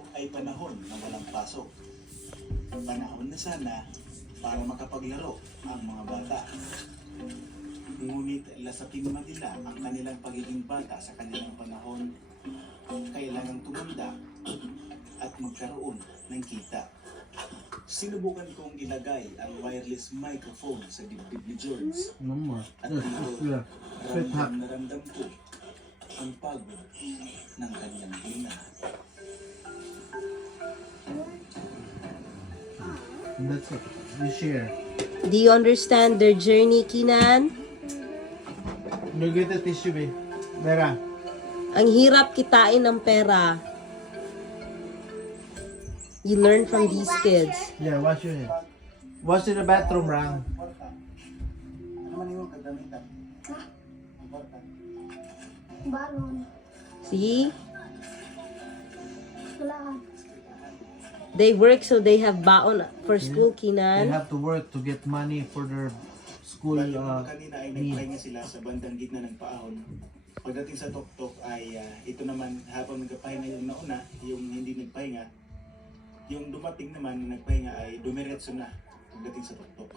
ito ay panahon na walang pasok. Panahon na sana para makapaglaro ang mga bata. Ngunit lasapin man nila ang kanilang pagiging bata sa kanilang panahon, kailangang tumanda at magkaroon ng kita. Sinubukan kong ilagay ang wireless microphone sa dibdib ni George at dito ramdam na ramdam ko ang pagod ng kanyang hina. That's it. You share. Do you understand their journey, Kinan? You get the tissue, babe. Vera. Ang hirap kitain ng pera. You learn from these kids. Yeah, wash your hands. Wash in the bathroom, Rang. Ano man yung kagamitan? Balon. See? Wala. They work so they have baon for school, They Kinan. have to work to get money for their school Kanina ay needs. nagpahinga sila sa bandang gitna ng paahon. Pagdating sa tuktok ay ito naman habang nagpahinga yung nauna, yung hindi nagpahinga, yung dumating naman na nagpahinga ay dumiretso na pagdating sa tuktok.